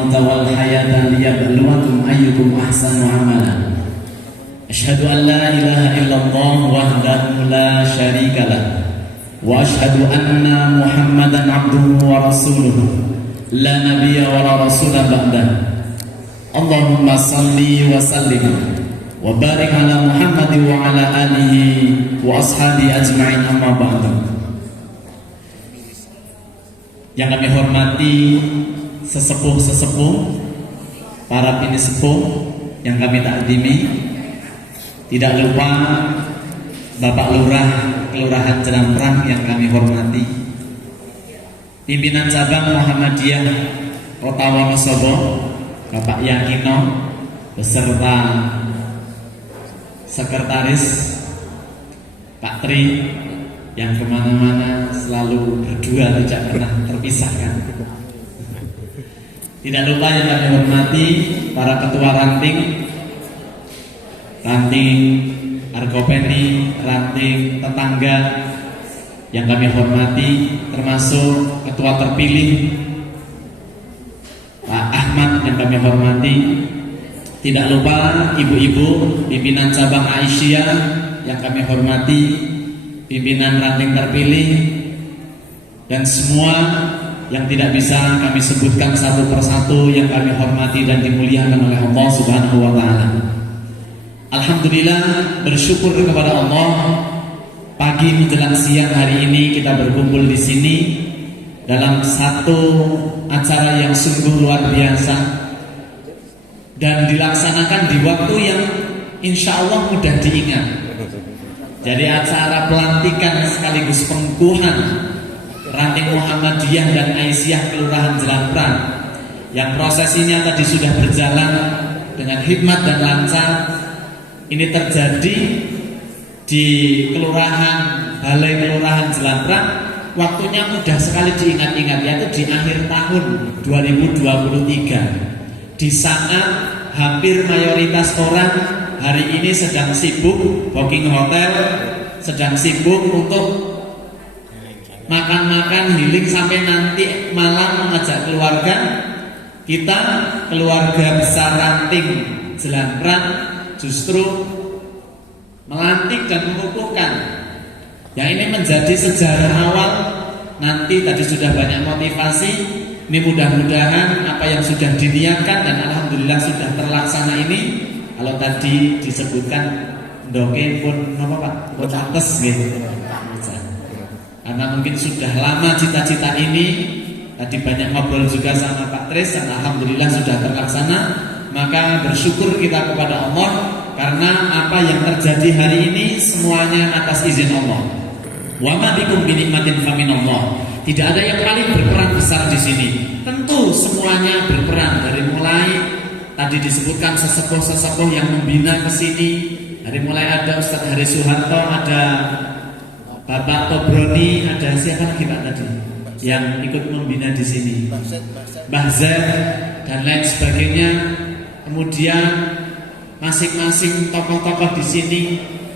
mauta wal hayata liyabluwakum ayyukum ahsanu amala. Asyhadu an la ilaha illallah wahdahu la syarika lah wa asyhadu anna Muhammadan abduhu wa rasuluhu la nabiyya wa la rasula ba'dah. Allahumma salli wa sallim wa barik ala Muhammad wa ala alihi wa ashabi ajma'in, amma ba'du. Yang kami hormati sesepuh-sesepuh, para pinisepuh yang kami takdimi, tidak lupa Bapak Lurah Kelurahan Jelamprang yang kami hormati, pimpinan cabang Muhammadiyah Kota Wonosobo Bapak Yakino beserta sekretaris Pak Tri yang kemana-mana selalu berdua, tidak pernah terpisahkan. Tidak lupa yang kami hormati para ketua ranting Argopeni, ranting tetangga yang kami hormati, termasuk ketua terpilih Pak Ahmad yang kami hormati. Tidak lupa ibu-ibu pimpinan cabang Aisyah yang kami hormati, pimpinan ranting terpilih, dan semua yang tidak bisa kami sebutkan satu persatu yang kami hormati dan dimuliakan oleh Allah Subhanahu wa taala. Alhamdulillah, bersyukur kepada Allah, pagi menjelang siang hari ini kita berkumpul di sini dalam satu acara yang sungguh luar biasa dan dilaksanakan di waktu yang insya Allah mudah diingat. Jadi acara pelantikan sekaligus pengukuhan ranting Muhammadiyah dan Aisyah Kelurahan Jelamprang yang prosesinya tadi sudah berjalan dengan hikmat dan lancar. Ini terjadi di Balai Kelurahan Jelamprang. Waktunya mudah sekali diingat-ingat, yaitu di akhir tahun 2023, di saat hampir mayoritas orang hari ini sedang sibuk booking hotel, sedang sibuk untuk makan-makan, healing, sampai nanti malam mengajak keluarga. Kita keluarga besar ranting Jelamprang justru melantik dan mengukuhkan. Yang ini menjadi sejarah awal. Nanti tadi sudah banyak motivasi. Ini mudah-mudahan apa yang sudah diniatkan dan alhamdulillah sudah terlaksana ini. Kalau tadi disebutkan doke pun apa Pak? Pocates gitu. Karena mungkin sudah lama cita-cita ini. Tadi banyak ngobrol juga sama Pak Tris dan alhamdulillah sudah terlaksana. Maka bersyukur kita kepada Allah karena apa yang terjadi hari ini semuanya atas izin Allah. Wa ma bikum bi nikmatin faminallah. Tidak ada yang paling berperan besar di sini. Tentu semuanya berperan, dari mulai tadi disebutkan sesepuh-sesepuh yang membina ke sini. Dari mulai ada Ustadz Hari Suharto, ada Bapak Tobroni, ada siapa lagi Pak tadi yang ikut membina di sini, Mbah Zaid dan lain sebagainya. Kemudian masing-masing tokoh-tokoh di sini.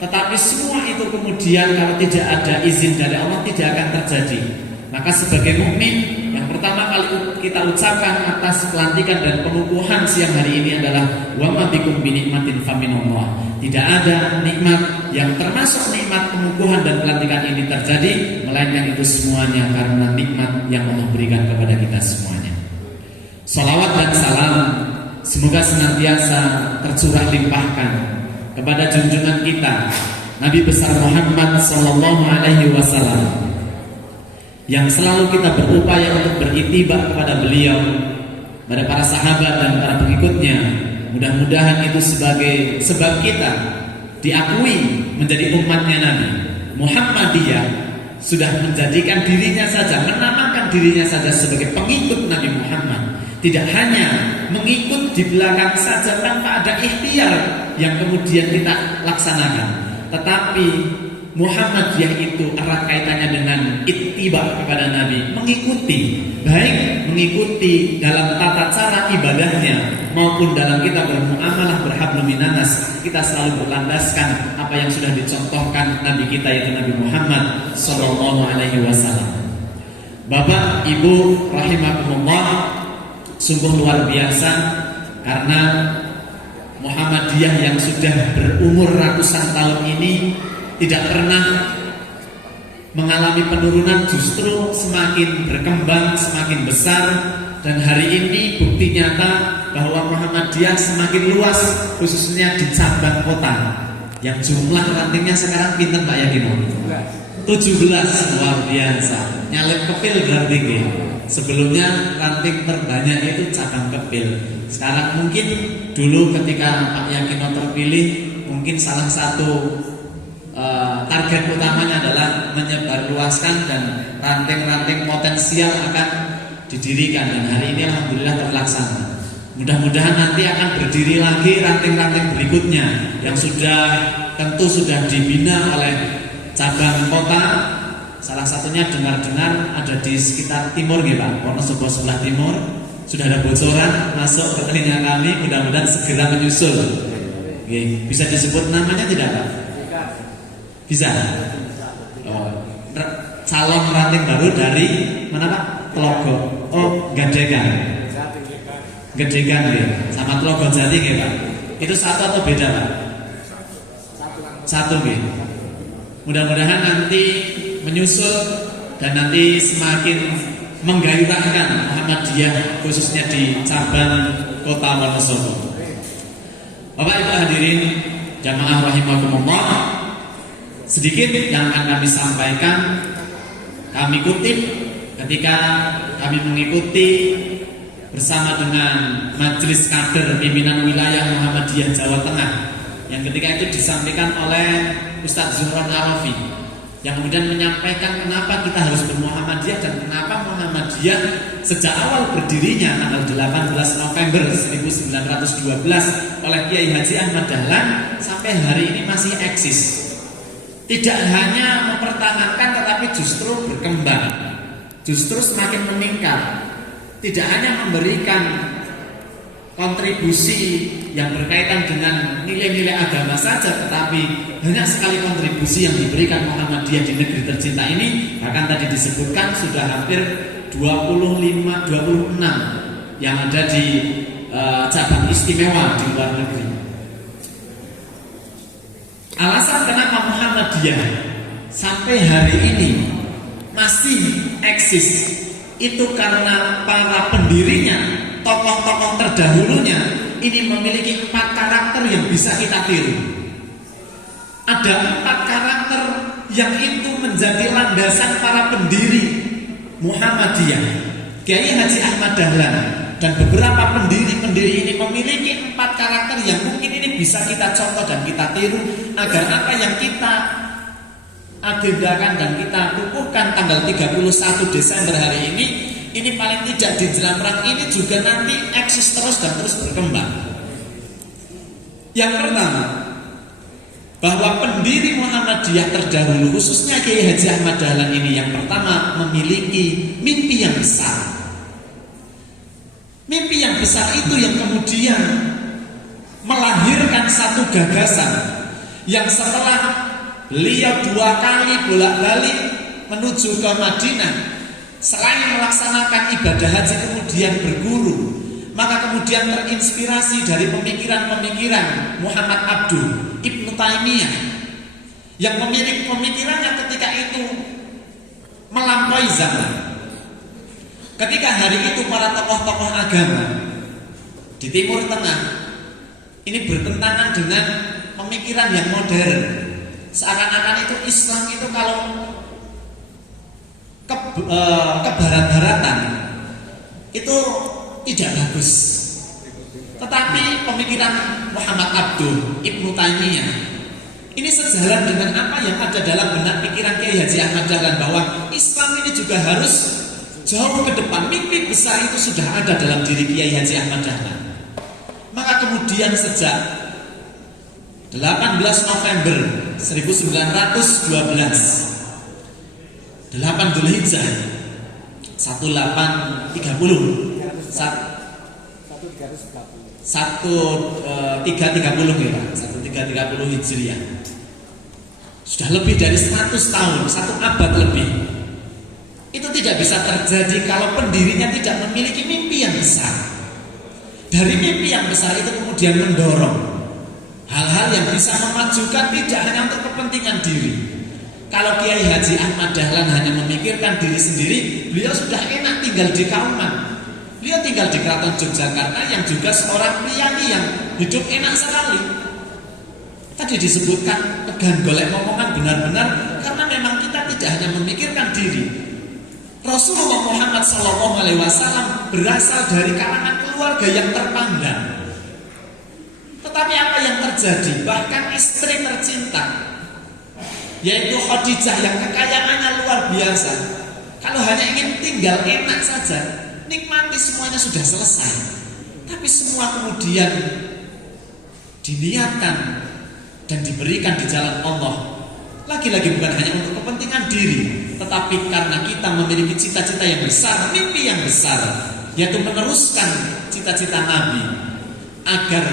Tetapi semua itu kemudian kalau tidak ada izin dari Allah tidak akan terjadi. Maka sebagai mukmin, yang pertama kali kita ucapkan atas pelantikan dan pengukuhan siang hari ini adalah wa ma bikum bi nikmatin faminallah. Tidak ada nikmat yang termasuk nikmat pengukuhan dan pelantikan ini terjadi, melainkan itu semuanya karena nikmat yang Allah berikan kepada kita semuanya. Salawat dan salam semoga senantiasa tercurah limpahkan kepada junjungan kita Nabi besar Muhammad sallallahu alaihi wasallam, yang selalu kita berupaya untuk berittiba kepada beliau, pada para sahabat dan para pengikutnya. Mudah-mudahan itu sebagai sebab kita diakui menjadi umatnya Nabi. Muhammadiyah sudah menjadikan dirinya saja, menamakan dirinya saja sebagai pengikut Nabi Muhammad. Tidak hanya mengikut di belakang saja tanpa ada ikhtiar yang kemudian kita laksanakan, tetapi Muhammadiyah itu erat kaitannya dengan ittiba kepada Nabi, mengikuti, baik mengikuti dalam tata cara ibadahnya maupun dalam kita bermuamalah berhablum minanas. Kita selalu berlandaskan apa yang sudah dicontohkan Nabi kita, yaitu Nabi Muhammad sallallahu alaihi wasallam. Bapak, Ibu rahimakumullah, sungguh luar biasa karena Muhammadiyah yang sudah berumur ratusan tahun ini tidak pernah mengalami penurunan, justru semakin berkembang, semakin besar. Dan hari ini bukti nyata bahwa Muhammadiyah semakin luas, khususnya di cabang kota yang jumlah rantingnya sekarang pinter Pak Yakino? 17, luar biasa. Nyalip kepil berarti ya. Sebelumnya ranting terbanyak itu cabang kepil. Sekarang mungkin dulu ketika Pak Yakino terpilih, mungkin salah satu target utamanya adalah menyebarluaskan dan ranting-ranting potensial akan didirikan, dan hari ini alhamdulillah terlaksana. Mudah-mudahan nanti akan berdiri lagi ranting-ranting berikutnya yang tentu sudah dibina oleh cabang kota. Salah satunya dengar-dengar ada di sekitar timur ya Pak, Wonosobo sebelah timur. Sudah ada bocoran masuk ke telinga kami, mudah-mudahan segera menyusul. Oke, bisa disebut namanya tidak Pak? Bisa. Oh, calon ranting baru dari mana Pak? Telogo. Oh, Gadegan. Gedegan ya. Sama Telogo Jati ya Pak. Itu satu atau beda Pak? Satu ya. Mudah-mudahan nanti menyusul dan nanti semakin menggairahkan Muhammadiyah khususnya di cabang kota Wonosobo. Bapak Ibu hadirin jamaah rahimakumullah, sedikit yang akan kami sampaikan, kami kutip ketika kami mengikuti bersama dengan Majelis Kader Pimpinan Wilayah Muhammadiyah Jawa Tengah, yang ketika itu disampaikan oleh Ustadz Zuhron Arafi, yang kemudian menyampaikan kenapa kita harus bermuhammadiyah dan kenapa Muhammadiyah sejak awal berdirinya tanggal 18 November 1912 oleh Kiai Haji Ahmad Dahlan sampai hari ini masih eksis. Tidak hanya mempertahankan tetapi justru berkembang, justru semakin meningkat. Tidak hanya memberikan kontribusi yang berkaitan dengan nilai-nilai agama saja, tetapi banyak sekali kontribusi yang diberikan Muhammadiyah di negeri tercinta ini. Bahkan tadi disebutkan sudah hampir 26 yang ada di cabang istimewa di luar negeri. Alasan kenapa Muhammadiyah sampai hari ini masih eksis itu karena para pendirinya, tokoh-tokoh terdahulunya ini memiliki 4 karakter yang bisa kita tiru. Ada 4 karakter yang itu menjadi landasan para pendiri Muhammadiyah. Kiai Haji Ahmad Dahlan dan beberapa pendiri-pendiri ini memiliki 4 karakter yang mungkin ini bisa kita contoh dan kita tiru agar apa yang kita agendakan dan kita kukuhkan tanggal 31 Desember hari ini paling tidak di Jelang Perang ini juga nanti eksis terus dan terus berkembang. Yang pertama, bahwa pendiri Muhammadiyah terdahulu khususnya Kiai Haji Ahmad Dahlan ini yang pertama memiliki mimpi yang besar. Mimpi yang besar itu yang kemudian melahirkan satu gagasan yang setelah beliau 2 kali bolak-balik menuju ke Madinah, selain melaksanakan ibadah haji kemudian berguru, maka kemudian terinspirasi dari pemikiran-pemikiran Muhammad Abdul Ibnu Taimiyah yang memiliki pemikirannya ketika itu melampaui zaman. Ketika hari itu para tokoh-tokoh agama di Timur Tengah ini bertentangan dengan pemikiran yang modern. Seakan-akan itu Islam itu kalau kebarat-baratan itu tidak bagus. Tetapi pemikiran Muhammad Abdul Ibnu Taimiyah ini sejalan dengan apa yang ada dalam benak pikiran Kiai Haji Ahmad Dahlan, bahwa Islam ini juga harus jauh ke depan. Mimpi besar itu sudah ada dalam diri Kiai Haji Ahmad Dahlan. Maka kemudian sejak 18 November 1912 8 Dzulhijjah 1830 1330 ya, 1330 Hijriah. Sudah lebih dari 100 tahun, 1 abad lebih. Itu tidak bisa terjadi kalau pendirinya tidak memiliki mimpi yang besar. dari mimpi yang besar itu kemudian mendorong hal-hal yang bisa memajukan tidak hanya untuk kepentingan diri. Kalau Kiai Haji Ahmad Dahlan hanya memikirkan diri sendiri, beliau sudah enak tinggal di Kauman. Beliau tinggal di Keraton Yogyakarta yang juga seorang priyayi yang hidup enak sekali. Tadi disebutkan tegan golek momongan benar-benar karena memang kita tidak hanya memikirkan diri. Rasulullah Muhammad SAW berasal dari kalangan keluarga yang terpandang. Tetapi apa yang terjadi? Bahkan istri tercinta, yaitu Khadijah yang kekayaannya luar biasa, kalau hanya ingin tinggal enak saja, nikmati semuanya sudah selesai. Tapi semua kemudian diniatkan dan diberikan di jalan Allah. Lagi-lagi bukan hanya untuk kepentingan diri, tetapi karena kita memiliki cita-cita yang besar, mimpi yang besar, yaitu meneruskan cita-cita Nabi agar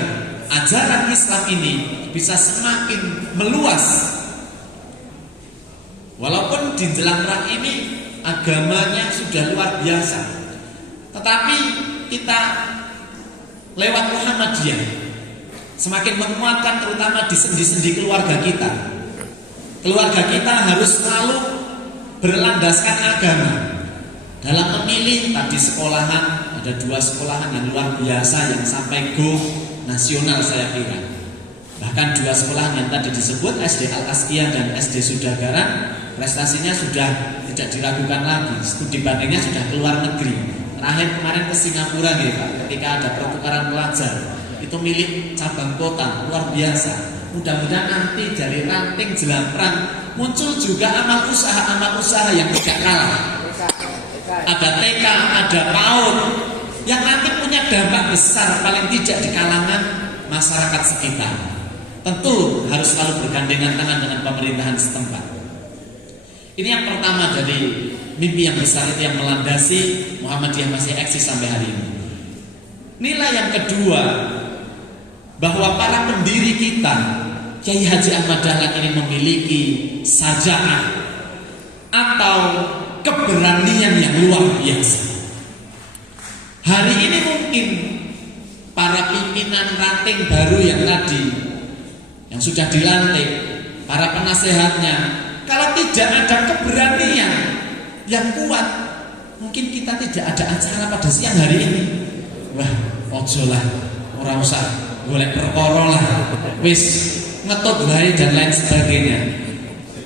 ajaran Islam ini bisa semakin meluas. Walaupun di jelang perang ini agamanya sudah luar biasa, tetapi kita lewat Muhammadiyah semakin menguatkan, terutama di sendi-sendi keluarga kita. Keluarga kita harus selalu berlandaskan agama. Dalam memilih tadi sekolahan, ada 2 sekolahan yang luar biasa yang sampai go nasional saya kira. Bahkan 2 sekolahan yang tadi disebut, SD Al-Asqiyah dan SD Sudagaran, prestasinya sudah tidak diragukan lagi. Studi bandingnya sudah keluar negeri. Terakhir kemarin ke Singapura gitu Pak, ketika ada pertukaran pelajar. Itu milik cabang kota, luar biasa. Mudah-mudahan nanti dari ranting jelang perang muncul juga amal usaha yang tidak kalah. Ada TK, ada PAUD yang nanti punya dampak besar paling tidak di kalangan masyarakat sekitar. Tentu harus selalu bergandengan tangan dengan pemerintahan setempat. Ini yang pertama dari mimpi yang besar itu yang melandasi Muhammadiyah masih eksis sampai hari ini. Nilai yang kedua, bahwa para pendiri kita, Kiai Haji Ahmad Dahlan ini memiliki saja'ah atau keberanian yang luar biasa. Hari ini mungkin para pimpinan ranting baru yang tadi, yang sudah dilantik, para penasehatnya, kalau tidak ada keberanian yang kuat, mungkin kita tidak ada acara pada siang hari ini. Wah, ojo lah, ora usah golek perkara lah, wis ngetut wae dan lain sebagainya.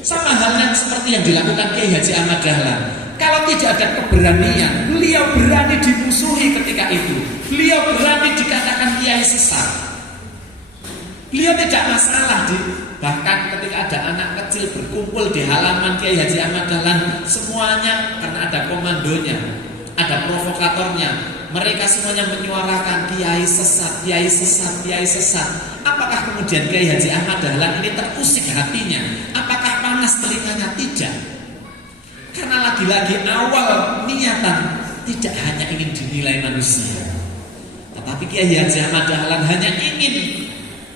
Sama halnya seperti yang dilakukan Kiai Haji Ahmad Dahlan. Kalau tidak ada keberanian, beliau berani dimusuhi ketika itu. Beliau berani dikatakan kiai sesat. Beliau tidak masalah bahkan ketika ada anak kecil berkumpul di halaman Kiai Haji Ahmad Dahlan, semuanya karena ada komandonya, ada provokatornya. Mereka semuanya menyuarakan kiai sesat, kiai sesat, kiai sesat. Apakah kemudian Kiai Haji Ahmad Dahlan ini terusik hatinya? Apakah panas telinganya? Tidak. Karena lagi-lagi awal niatan tidak hanya ingin dinilai manusia, tetapi Kiai Haji Ahmad Dahlan hanya ingin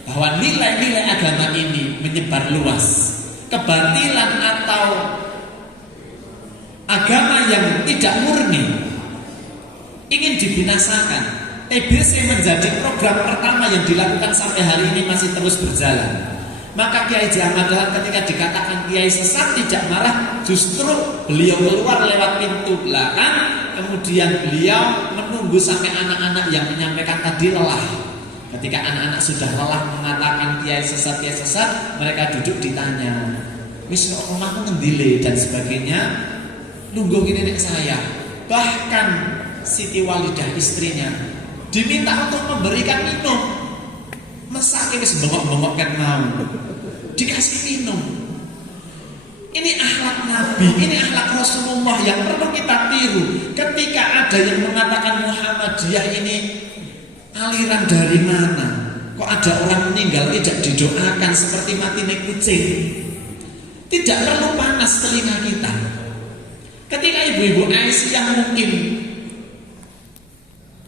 bahwa nilai-nilai agama ini menyebar luas. Kebatilan atau agama yang tidak murni ingin dibinasakan. TBC menjadi program pertama yang dilakukan sampai hari ini, masih terus berjalan. Maka Kiai Haji Ahmad Dahlan ketika dikatakan kiai sesat tidak marah, justru beliau keluar lewat pintu belakang. Kemudian beliau menunggu sampai anak-anak yang menyampaikan tadi lelah. Ketika anak-anak sudah lelah mengatakan kiai sesat, mereka duduk ditanya, wis rumahku ngendile dan sebagainya, nunggu gini nek saya. Bahkan Siti Walidah istrinya diminta untuk memberikan minum. Mesake wis bengok-bengok kan mau dikasih minum. Ini akhlak Nabi, ini akhlak Rasulullah yang perlu kita tiru. Ketika ada yang mengatakan Muhammadiyah ini aliran dari mana? Kok ada orang meninggal tidak didoakan seperti mati kucing? Tidak perlu panas telinga kita. Ketika ibu-ibu Aisyah yang mungkin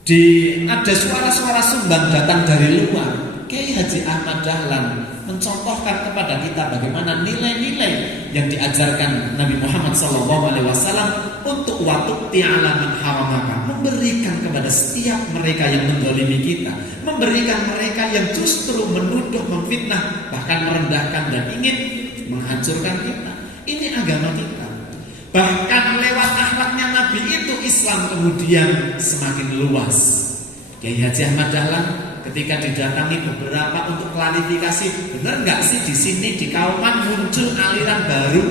Ada suara-suara sumbang datang dari luar. Kiai Haji Ahmad Dahlan mencontohkan kepada kita bagaimana nilai-nilai yang diajarkan Nabi Muhammad SAW untuk watukti ala man haramaka, memberikan kepada setiap mereka yang mendolimi kita, memberikan mereka yang justru menuduh, memfitnah, bahkan merendahkan dan ingin menghancurkan kita. Ini agama kita. Bahkan lewat akhlaknya Nabi itu Islam kemudian semakin luas. Kiai Haji Ahmad Dahlan ketika didatangi beberapa untuk klarifikasi, benar nggak sih di sini di Kauman muncul aliran baru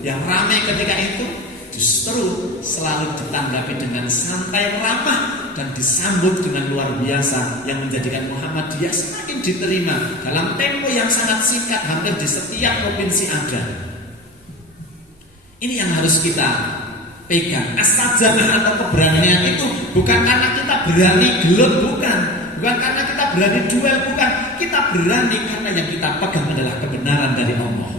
yang ramai ketika itu, justru selalu ditanggapi dengan santai, ramah, dan disambut dengan luar biasa yang menjadikan Muhammadiyah semakin diterima dalam tempo yang sangat singkat, hampir di setiap provinsi ada. Ini yang harus kita pegang. As-sajamah atau keberanian itu bukan karena kita berani gelut, bukan karena kita berani duel, bukan. Kita berani karena yang kita pegang adalah kebenaran dari Allah.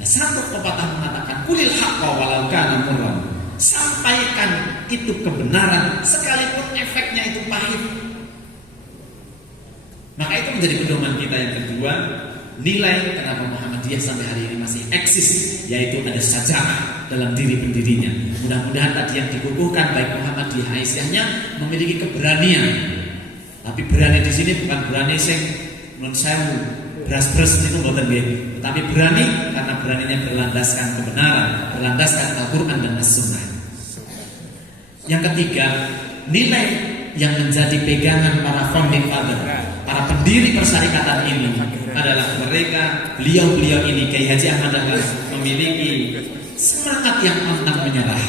Ada satu pepatah mengatakan, kulil haqqa walau kana murran. Sampaikan itu kebenaran sekalipun efeknya itu pahit. Maka itu menjadi pedoman kita yang kedua, nilai kenapa Muhammadiyah sampai hari ini masih eksis, yaitu ada sajamah dalam diri pendirinya. Mudah-mudahan tadi yang dikukuhkan baik Muhammadiyah Aisyahnya memiliki keberanian. Tapi berani di sini bukan berani sing menurut saya beras-beras itu bukan nggih, tapi berani karena beraninya berlandaskan kebenaran, berlandaskan Al-Qur'an dan As-Sunnah. Yang ketiga, nilai yang menjadi pegangan para founding father, para pendiri persyarikatan ini adalah mereka, beliau-beliau ini, Kiai Haji Ahmad Dahlan memiliki semangat yang pantang menyerah.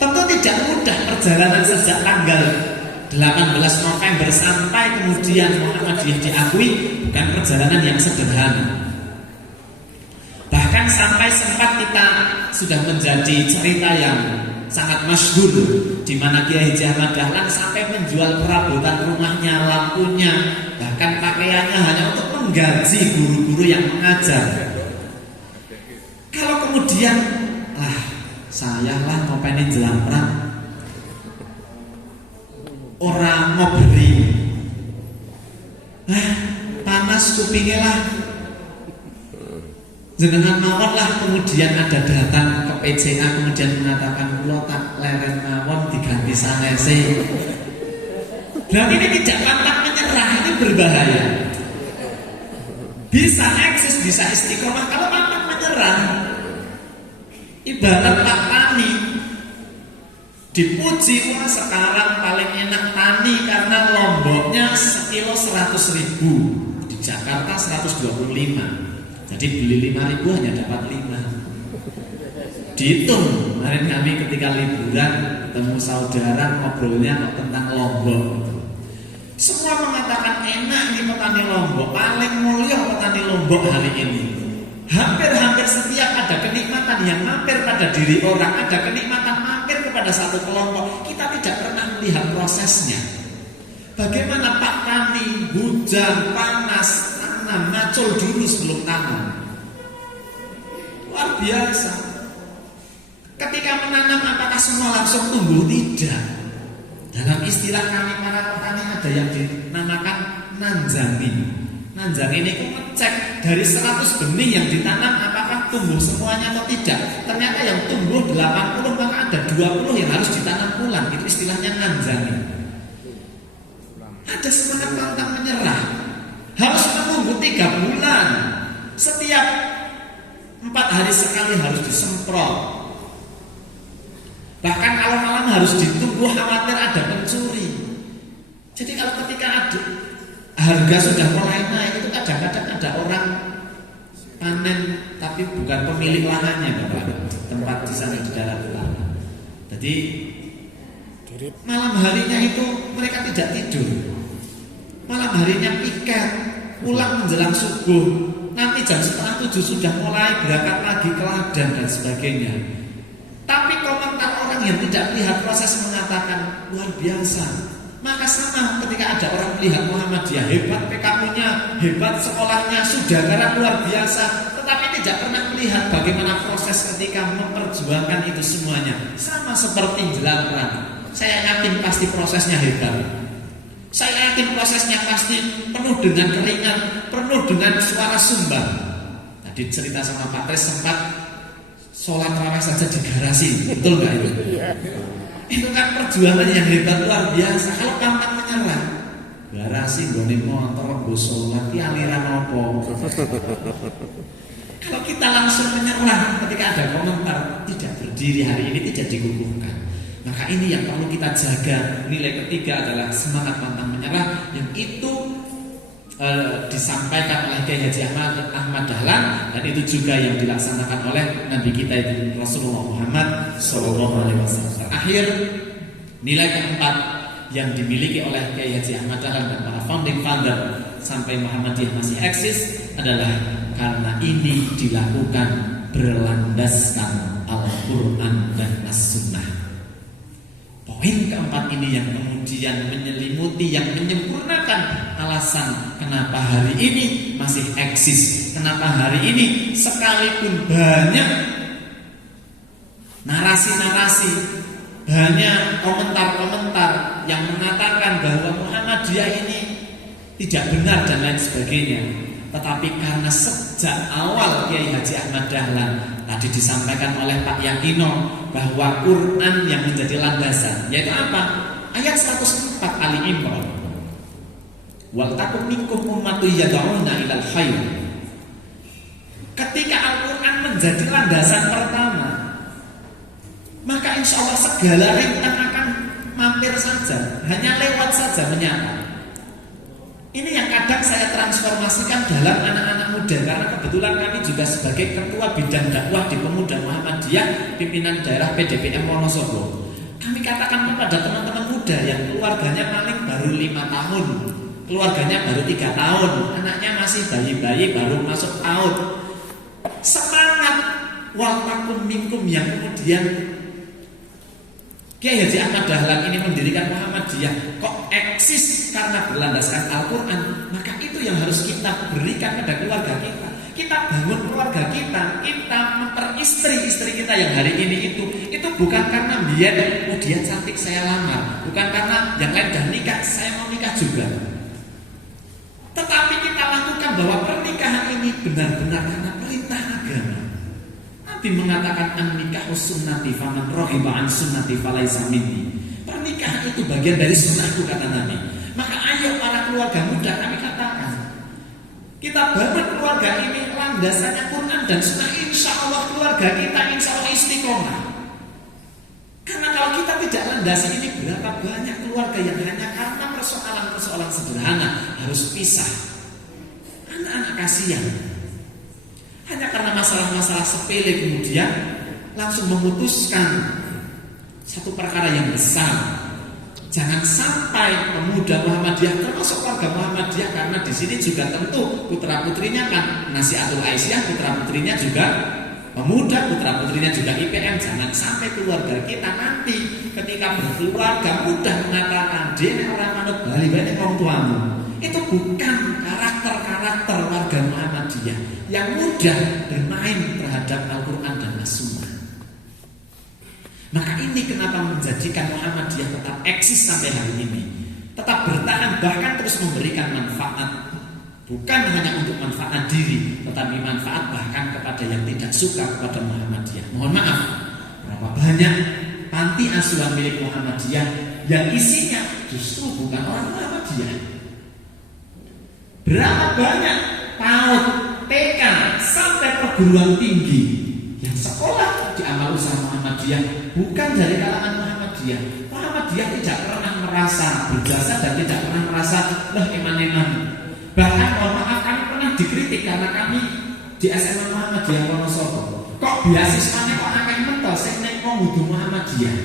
Tentu tidak mudah perjalanan sejak tanggal 18 November sampai kemudian Muhammadiyah diakui, bukan perjalanan yang sederhana. Bahkan sampai sempat kita sudah menjadi cerita yang sangat masyhur, di mana Kiai Haji Ahmad Dahlan sampai menjual perabotan rumahnya, lampunya, bahkan pakaiannya hanya untuk menggaji guru-guru yang mengajar. Kalau kemudian saya lah ngopeni jelamprak, orang ngoberi, panas kupingnya lah, jenengan mawon lah. Kemudian ada datang ke PCA kemudian mengatakan kula tak leren mawon diganti sanese. Dan ini tidak pantang menyerah, ini berbahaya. Bisa eksis, bisa istiqomah kalau pantang menyerah. Ibarat Pak Tani dipuji, wah sekarang paling enak tani karena lomboknya sekilo 100.000, di Jakarta 125. Jadi beli 5.000 hanya dapat 5. Dihitung kemarin kami ketika liburan ketemu saudara ngobrolnya tentang Lombok. Semua mengatakan enak ini petani Lombok, paling mulia petani Lombok hari ini. Hampir-hampir setiap ada kenikmatan yang mampir pada diri orang, ada kenikmatan mampir kepada satu kelompok. Kita tidak pernah melihat prosesnya. Bagaimana Pak Tani, hujan, panas, tanam, macul dulu sebelum tanam. Luar biasa. Ketika menanam apakah semua langsung tumbuh? Tidak. Dalam istilah kami para petani ada yang dinamakan nanjangi. Nanjang ini ngecek dari 100 benih yang ditanam apakah tumbuh semuanya atau tidak. Ternyata yang tumbuh 80, maka ada 20 yang harus ditanam ulang. Itu istilahnya nanjang. Ada semangat pantang menyerah. Harus menunggu 3 bulan. Setiap 4 hari sekali harus disemprot. Bahkan kalau malam harus ditunggu, khawatir ada pencuri. Jadi kalau ketika ada harga sudah mulai naik, itu kadang-kadang ada orang panen tapi bukan pemilik lahannya, Bapak. Tempat di sana di dalam lahan. Jadi malam harinya itu mereka tidak tidur. Malam harinya piket, pulang menjelang subuh. Nanti jam setengah 7 sudah mulai berangkat lagi ke ladang dan sebagainya. Tapi komentar orang yang tidak melihat proses mengatakan luar biasa. Maka sama ketika ada orang melihat Muhammadiyah hebat PKU-nya, hebat sekolahnya, sudah luar biasa, tetapi tidak pernah melihat bagaimana proses ketika memperjuangkan itu semuanya. Sama seperti jelang perang. saya yakin pasti prosesnya hebat. Saya yakin prosesnya pasti penuh dengan keringat, penuh dengan suara sumbang. Tadi cerita sama Pak Tris sempat sholat tarawih saja di garasi, betul nggak itu? Itu kan perjuangan yang hebat luar biasa. Kalau pantang menyerah, garasi gone motor nggo sholat ki aliran apa? Kalau kita langsung menyerah ketika ada komentar tidak berdiri hari ini, tidak dikukuhkan. Maka ini yang perlu kita jaga. Nilai ketiga adalah semangat pantang menyerah, yang itu disampaikan oleh Kiai Haji Ahmad Dahlan, dan itu juga yang dilaksanakan oleh Nabi kita itu Rasulullah Muhammad SAW. Terakhir, nilai keempat yang dimiliki oleh Kiai Haji Ahmad Dahlan dan para founding father sampai Muhammadiyah masih eksis adalah karena ini dilakukan berlandaskan Al-Quran dan As-Sunnah. Poin keempat ini yang kemudian menyelimuti, yang menyempurnakan alasan kenapa hari ini masih eksis, kenapa hari ini sekalipun banyak narasi-narasi, banyak komentar-komentar yang mengatakan bahwa Muhammadiyah ini tidak benar dan lain sebagainya. Tetapi karena sejak awal Kiai Haji Ahmad Dahlan tadi disampaikan oleh Pak Yakino bahwa Quran yang menjadi landasan, yaitu apa? Ayat 104 Ali Imran. Wal takum minkum ummatun yad'una ilal khair. Ketika Al-Quran menjadi landasan pertama, maka insya Allah segala rintangan akan mampir saja, hanya lewat saja menyapa. Ini yang kadang saya transformasikan dalam anak-anak muda, karena kebetulan kami juga sebagai ketua bidang dakwah di Pemuda Muhammadiyah pimpinan daerah PDPM Wonosobo. Kami katakan kepada teman-teman muda yang keluarganya paling baru 5 tahun, keluarganya baru 3 tahun, anaknya masih bayi-bayi baru masuk PAUD. Semangat wal takum minkum yang kemudian Kiai Haji Ahmad Dahlan ini mendirikan Muhammadiyah kok eksis karena berlandaskan Al-Quran, maka itu yang harus kita berikan pada keluarga kita. Kita bangun keluarga kita, kita memperistri istri kita yang hari ini itu bukan karena dia cantik saya lamar, bukan karena yang lain dah nikah saya mau nikah juga. Tetapi kita lakukan bahwa pernikahan ini benar-benar karena perintah agama. Nabi mengatakan an-nikahu sunnati faman raghiba an sunnati falaysa minni. Pernikahan itu bagian dari sunnahku, kata Nabi. Maka ayo para keluarga muda kami katakan, kita bangun keluarga ini landasannya Quran dan Sunnah. Insya Allah keluarga kita insya Allah istiqomah. Karena kalau kita tidak landasi ini, berapa banyak keluarga yang hanya karena persoalan-persoalan sederhana harus pisah. Anak-anak kasihan. Hanya karena masalah-masalah sepele kemudian langsung memutuskan satu perkara yang besar. Jangan sampai pemuda Muhammadiyah termasuk keluarga Muhammadiyah, karena di sini juga tentu putra putrinya kan Nasihatul Aisyah, putra putrinya juga pemuda, putra putrinya juga IPM. Jangan sampai keluarga kita nanti ketika berkeluarga mudah mengatakan dia orang manut Bali, ini orang tuamu. Itu bukan karakter warga Muhammadiyah yang mudah bermain terhadap Al-Quran dan As-Sunnah. Maka ini kenapa menjadikan Muhammadiyah tetap eksis sampai hari ini, tetap bertahan, bahkan terus memberikan manfaat. Bukan hanya untuk manfaat diri, tetapi manfaat bahkan kepada yang tidak suka kepada Muhammadiyah. Mohon maaf, berapa banyak panti asuhan milik Muhammadiyah yang isinya justru bukan orang Muhammadiyah. Berapa banyak PAUD, TK, sampai perguruan tinggi yang sekolah di amal usaha Muhammadiyah bukan dari kalangan Muhammadiyah. Muhammadiyah tidak pernah merasa berjasa dan tidak pernah merasa eman-eman. Bahkan mohon maaf, kami pernah dikritik karena kami di SMA Muhammadiyah Wonosobo kok beasiswanya kok akeh mentos sing nek wong kudu Muhammadiyah.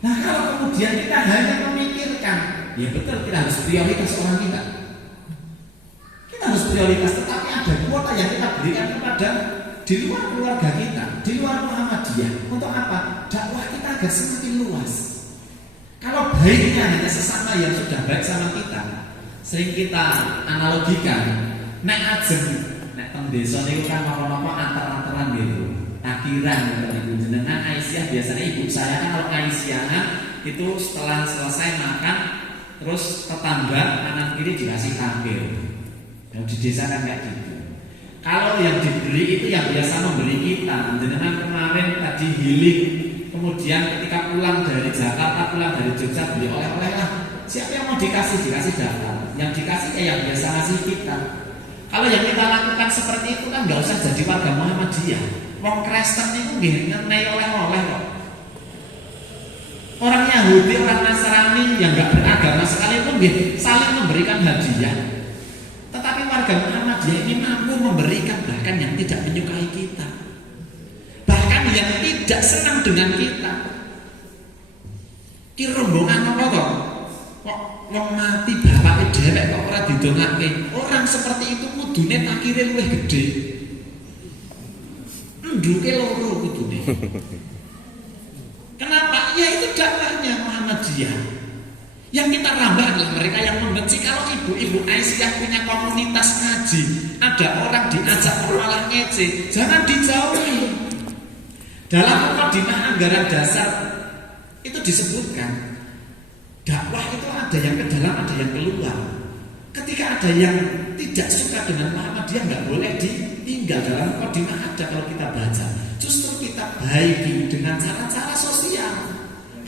Nah, kalau kemudian kita hanya memikirkan, ya betul, kita harus prioritas orang kita. Kita harus prioritas, tetapi ada kuota yang kita berikan kepada di luar keluarga kita, di luar Muhammadiyah. Untuk apa? Dakwah kita agar semakin luas. Kalau baiknya hanya sesama yang sudah baik sama kita, sering kita analogikan, nek ajeng, nek teng desa niku kan apa-apa antar-antaran gitu, takbiran gitu. Jenengan Aisyah, biasanya ibu saya kan kalau Aisyah itu setelah selesai makan terus tetangga kanan kiri dikasih takbir. Yang di desa kan kayak gitu. Kalau yang diberi itu yang biasa memberi kita. Jenengan kemarin tadi healing, kemudian ketika pulang dari Jakarta, pulang dari Jogja beli oleh-oleh lah. Siapa yang mau dikasih daftar. Yang dikasih yang biasa ngasih kita. Kalau yang kita lakukan seperti itu kan nggak usah jadi warga Muhammadiyah. Wong Kristen itu ngenai oleh-oleh kok. Orang Yahudi, orang Nasrani yang nggak beragama sekalipun saling memberikan hadiah. Tetapi warga Muhammadiyah ini mampu memberikan bahkan yang tidak menyukai kita, bahkan yang tidak senang dengan kita. Ki rombongan apa kok? Wong mati bapake dhewek kok ora didongake. Orang seperti itu kudune takire luwih gede. Nduke loro kudune. Kenapa? Ya itu dakwahnya Muhammadiyah. Yang kita rambah adalah mereka yang membenci. Kalau ibu-ibu Aisyah punya komunitas ngaji, ada orang diajak malah ngece, jangan dijauhi. Dalam mukadimah anggaran dasar itu disebutkan dakwah itu ada yang ke dalam, ada yang keluar. Ketika ada yang tidak suka dengan Muhammadiyah nggak boleh ditinggal. Dalam mukadimah ada kalau kita baca. Justru kita baiki dengan cara-cara sosial.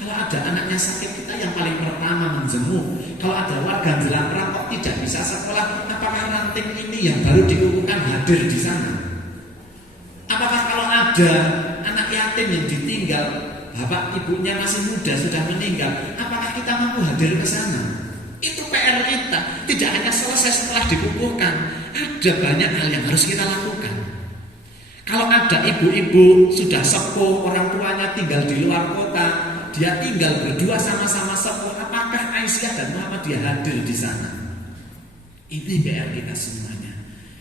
Kalau ada anaknya sakit, kita yang paling pertama menjenguk. Kalau ada warga jalan perampok tidak bisa sekolah, apakah ranting ini yang baru dikukuhkan hadir di sana? Apakah kalau ada anak yatim yang ditinggal, bapak ibunya masih muda sudah meninggal, apakah kita mampu hadir ke sana? Itu PR kita. Tidak hanya selesai setelah dikukuhkan, ada banyak hal yang harus kita lakukan. Kalau ada ibu-ibu sudah sepuh, orang tuanya tinggal di luar kota, dia tinggal berdua sama-sama sepuh, apakah Aisyah dan Muhammadiyah hadir di sana? Ini PR kita semuanya,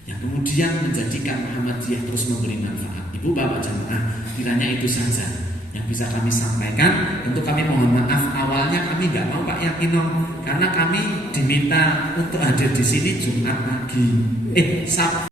yang kemudian menjadikan Muhammadiyah terus memberi manfaat. Ibu bapak jamaah, kiranya itu saja yang bisa kami sampaikan. Tentu kami mohon maaf, awalnya kami nggak mau Pak Yakino, karena kami diminta untuk hadir di sini Jumat pagi, Sabtu.